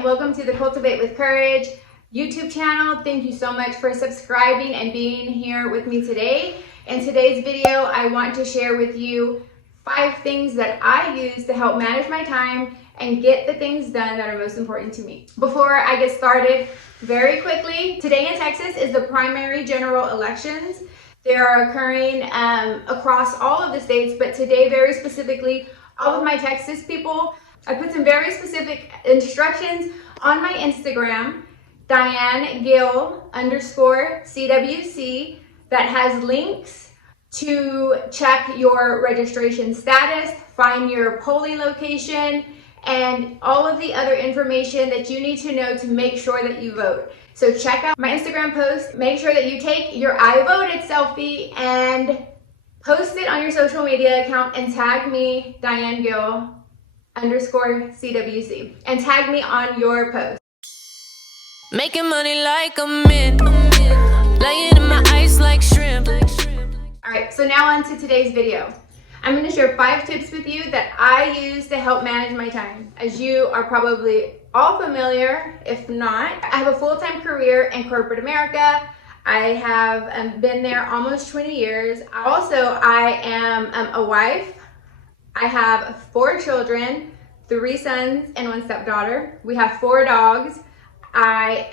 and welcome to the Cultivate with Courage YouTube channel. Thank you so much for subscribing and being here with me today. In today's video, I want to share with you 5 things that I use to help manage my time and get the things done that are most important to me. Before I get started, very quickly, today in Texas is the primary general elections. They are occurring across all of the states, but today very specifically, all of my Texas people, I put some very specific instructions on my Instagram, DianeGill_CWC, that has links to check your registration status, find your polling location, and all of the other information that you need to know to make sure that you vote. So check out my Instagram post, make sure that you take your I voted selfie and post it on your social media account and tag me, DianeGill_CWC, and tag me on your post. Making money like a mint, laying in my ice like shrimp. All right, so now on to today's video. I'm going to share 5 tips with you that I use to help manage my time. As you are probably all familiar, if not, I have a full-time career in corporate America. I have been there almost 20 years. Also, I am a wife. I have 4 children, 3 sons and 1 stepdaughter. We have 4 dogs. I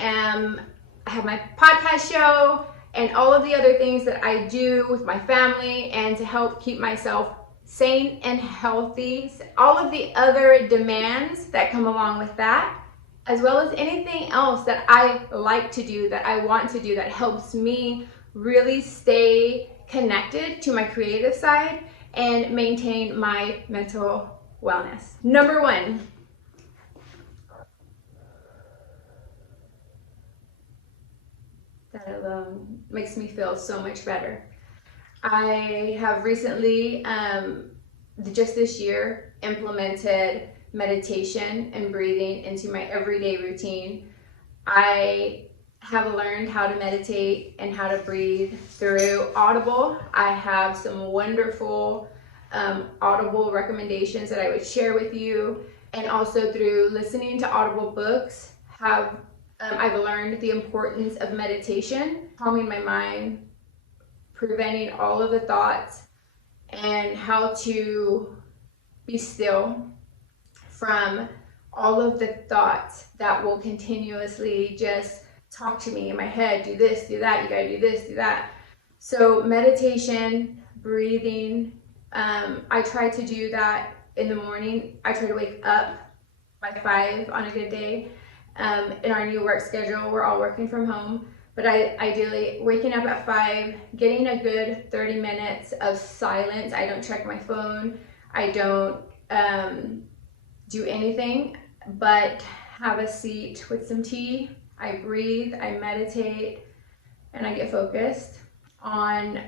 have my podcast show and all of the other things that I do with my family and to help keep myself sane and healthy. All of the other demands that come along with that, as well as anything else that I like to do, that I want to do, that helps me really stay connected to my creative side and maintain my mental wellness. Number 1. That alone makes me feel so much better. I have recently, just this year, implemented meditation and breathing into my everyday routine. I have learned how to meditate and how to breathe through Audible. I have some wonderful Audible recommendations that I would share with you, and also through listening to Audible books I've learned the importance of meditation, calming my mind, preventing all of the thoughts, and how to be still from all of the thoughts that will continuously just talk to me in my head. Do this, do that, you gotta do this, do that. So meditation, breathing, I try to do that in the morning. I try to wake up by 5 on a good day. In our new work schedule, we're all working from home, but ideally waking up at 5, getting a good 30 minutes of silence. I don't check my phone. I don't do anything but have a seat with some tea. I breathe, I meditate, and I get focused on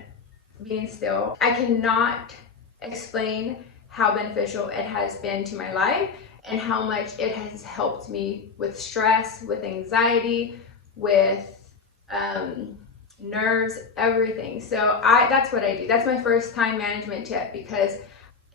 being still. I cannot explain how beneficial it has been to my life and how much it has helped me with stress, with anxiety, with nerves, everything. So that's what I do. That's my first time management tip, because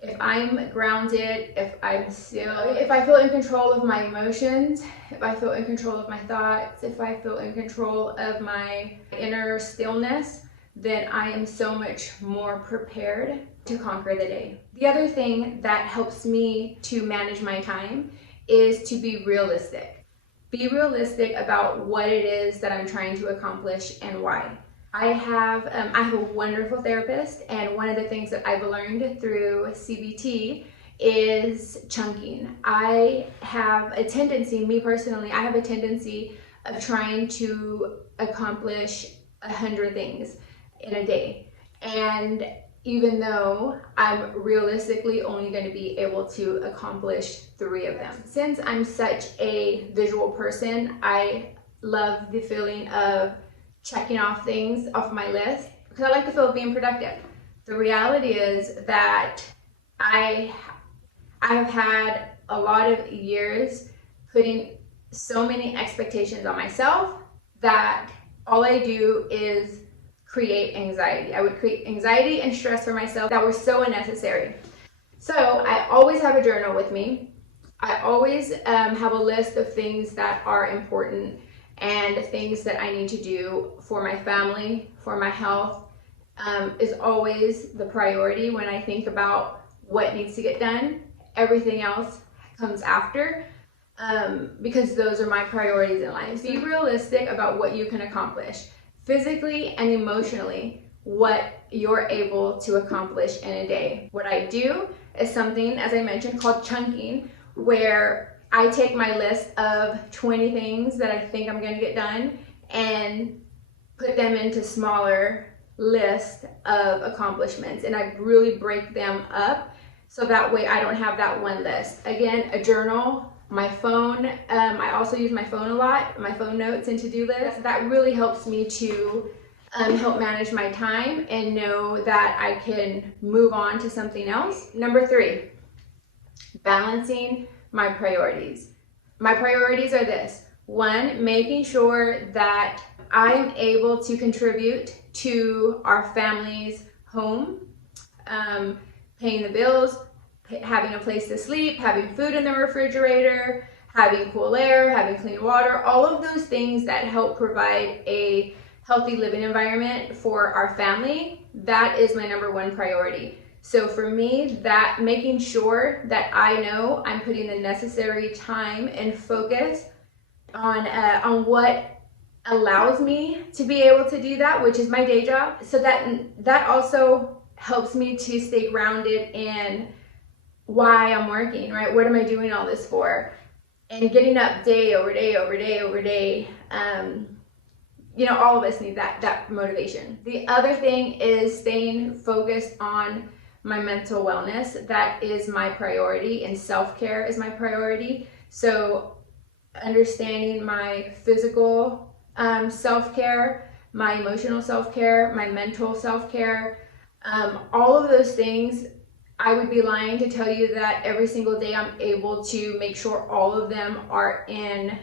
if I'm grounded, if I'm still, if I feel in control of my emotions, if I feel in control of my thoughts, if I feel in control of my inner stillness, then I am so much more prepared to conquer the day. The other thing that helps me to manage my time is to be realistic. Be realistic about what it is that I'm trying to accomplish and why. I have a wonderful therapist, and one of the things that I've learned through CBT is chunking. I have a tendency, me personally, I have a tendency of trying to accomplish 100 things in a day. And even though I'm realistically only going to be able to accomplish 3 of them. Since I'm such a visual person, I love the feeling of checking off things off my list because I like the feel of being productive. The reality is that I have had a lot of years putting so many expectations on myself that all I do is create anxiety. I would create anxiety and stress for myself that were so unnecessary. So I always have a journal with me. I always have a list of things that are important and things that I need to do for my family, for my health, is always the priority when I think about what needs to get done. Everything else comes after, because those are my priorities in life. Be realistic about what you can accomplish physically and emotionally, what you're able to accomplish in a day. What I do is something, as I mentioned, called chunking, where I take my list of 20 things that I think I'm going to get done and put them into smaller lists of accomplishments, and I really break them up so that way I don't have that one list. Again, a journal, my phone, I also use my phone a lot, my phone notes and to-do lists. That really helps me to help manage my time and know that I can move on to something else. Number 3, balancing my priorities. My priorities are this. 1, making sure that I'm able to contribute to our family's home, paying the bills, having a place to sleep, having food in the refrigerator, having cool air, having clean water, all of those things that help provide a healthy living environment for our family. That is my number 1 priority. So for me, that making sure that I know I'm putting the necessary time and focus on what allows me to be able to do that, which is my day job. So that also helps me to stay grounded in why I'm working, right? What am I doing all this for? And getting up day over day over day over day. All of us need that motivation. The other thing is staying focused on my mental wellness. That is my priority, and self-care is my priority. So understanding my physical self-care, my emotional self-care, my mental self-care, all of those things, I would be lying to tell you that every single day I'm able to make sure all of them are in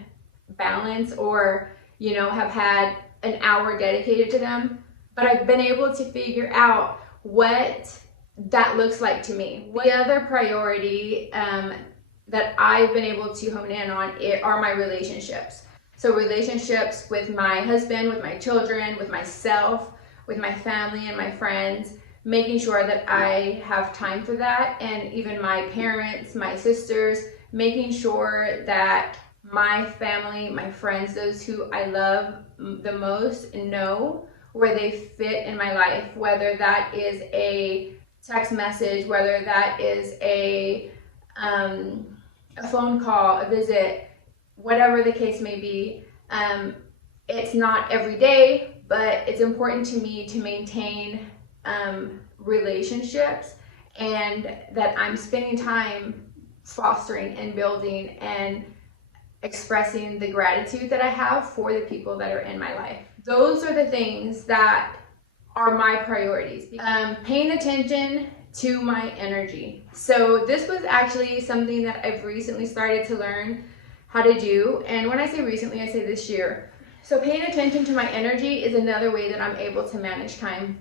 balance or, have had an hour dedicated to them. But I've been able to figure out what that looks like to me. The other priority that I've been able to hone in on are my relationships. So relationships with my husband, with my children, with myself, with my family and my friends, making sure that I have time for that, and even my parents, my sisters, making sure that my family, my friends, those who I love the most, know where they fit in my life, whether that is a text message, whether that is a phone call, a visit, whatever the case may be. It's not every day, but it's important to me to maintain relationships, and that I'm spending time fostering and building and expressing the gratitude that I have for the people that are in my life. Those are the things that are my priorities. Paying attention to my energy. So this was actually something that I've recently started to learn how to do. And when I say recently, I say this year. So paying attention to my energy is another way that I'm able to manage time.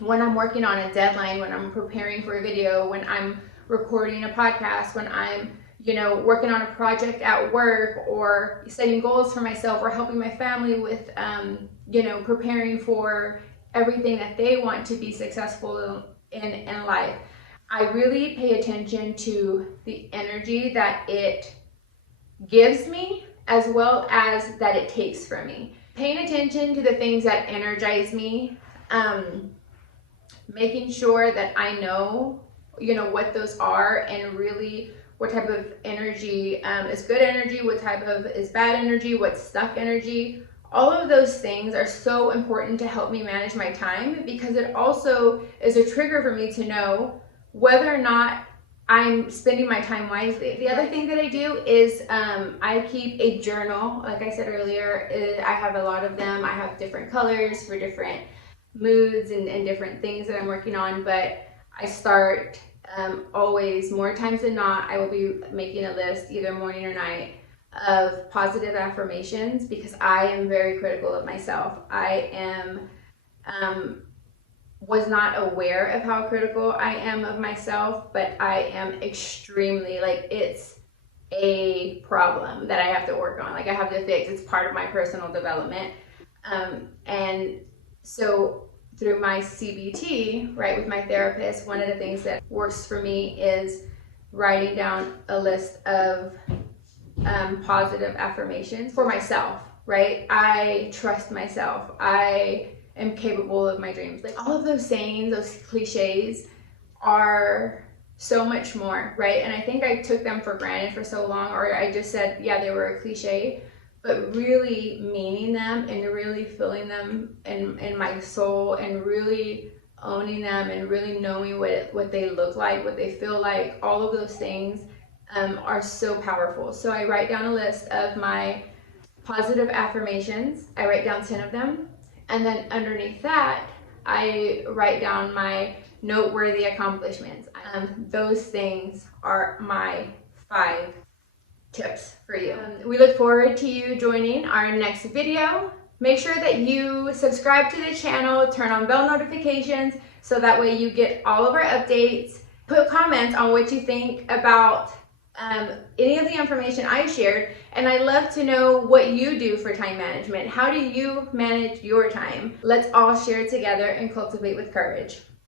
When I'm working on a deadline, when I'm preparing for a video, when I'm recording a podcast, when I'm working on a project at work, or setting goals for myself, or helping my family with preparing for everything that they want to be successful in life. I really pay attention to the energy that it gives me, as well as that it takes from me. Paying attention to the things that energize me, making sure that I know what those are, and really what type of energy is good energy, what type of is bad energy, what's stuck energy. All of those things are so important to help me manage my time, because it also is a trigger for me to know whether or not I'm spending my time wisely. The other thing that I do is I keep a journal. Like I said earlier, I have a lot of them. I have different colors for different moods and different things that I'm working on, but I start always, more times than not, I will be making a list either morning or night of positive affirmations, because I am very critical of myself. I was not aware of how critical I am of myself, but I am extremely, it's a problem that I have to work on, like I have to fix. It's part of my personal development. And so through my CBT, right, with my therapist, one of the things that works for me is writing down a list of positive affirmations for myself, right? I trust myself. I am capable of my dreams. Like all of those sayings, those cliches are so much more, right? And I think I took them for granted for so long, or I just said, yeah, they were a cliche, but really meaning them and really feeling them in my soul and really owning them and really knowing what they look like, what they feel like, all of those things are so powerful. So I write down a list of my positive affirmations. I write down 10 of them. And then underneath that, I write down my noteworthy accomplishments. Those things are my 5 tips for you. We look forward to you joining our next video. Make sure that you subscribe to the channel, turn on bell notifications so that way you get all of our updates. Put comments on what you think about any of the information I shared, and I'd love to know what you do for time management. How do you manage your time? Let's all share together and cultivate with courage.